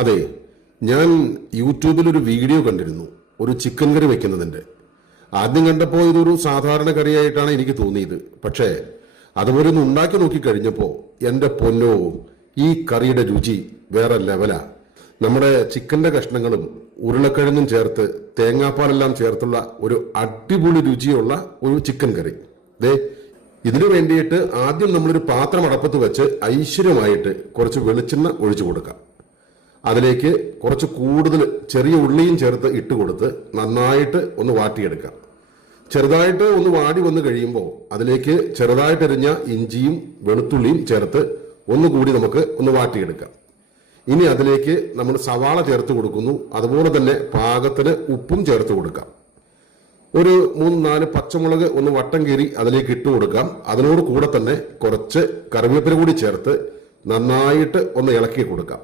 അതെ, ഞാൻ യൂട്യൂബിൽ ഒരു വീഡിയോ കണ്ടിരുന്നു, ഒരു ചിക്കൻ കറി വെക്കുന്നതിന്റെ. ആദ്യം കണ്ടപ്പോൾ ഇതൊരു സാധാരണ കറിയായിട്ടാണ് എനിക്ക് തോന്നിയത്. പക്ഷേ അതുപോലെ ഒന്ന് ഉണ്ടാക്കി നോക്കി കഴിഞ്ഞപ്പോൾ എൻ്റെ പൊന്നോ, ഈ കറിയുടെ രുചി വേറെ ലെവലാ. നമ്മുടെ ചിക്കന്റെ കഷ്ണങ്ങളും ഉരുളക്കിഴങ്ങും ചേർത്ത് തേങ്ങാപ്പാലെല്ലാം ചേർത്തുള്ള ഒരു അടിപൊളി രുചിയുള്ള ഒരു ചിക്കൻ കറി. ദേ, ഇതിനു വേണ്ടിയിട്ട് ആദ്യം നമ്മളൊരു പാത്രം അടപ്പത്ത് വെച്ച് ഐശ്വര്യമായിട്ട് കുറച്ച് വെളിച്ചെണ്ണ ഒഴിച്ചു കൊടുക്കാം. അതിലേക്ക് കുറച്ച് കൂടുതൽ ചെറിയ ഉള്ളിയും ചേർത്ത് ഇട്ട് കൊടുത്ത് നന്നായിട്ട് ഒന്ന് വാട്ടിയെടുക്കാം. ചെറുതായിട്ട് ഒന്ന് വാടി വന്നു കഴിയുമ്പോൾ അതിലേക്ക് ചെറുതായിട്ടെറിഞ്ഞ ഇഞ്ചിയും വെളുത്തുള്ളിയും ചേർത്ത് ഒന്നുകൂടി നമുക്ക് ഒന്ന് വാട്ടിയെടുക്കാം. ഇനി അതിലേക്ക് നമ്മൾ സവാള ചേർത്ത് കൊടുക്കുന്നു. അതുപോലെ തന്നെ പാകത്തിന് ഉപ്പും ചേർത്ത് കൊടുക്കാം. ഒരു 3-4 പച്ചമുളക് ഒന്ന് വട്ടം കീറി അതിലേക്ക് ഇട്ട് കൊടുക്കാം. അതിനോട് കൂടെ തന്നെ കുറച്ച് കറിവേപ്പില കൂടി ചേർത്ത് നന്നായിട്ട് ഒന്ന് ഇളക്കി കൊടുക്കാം.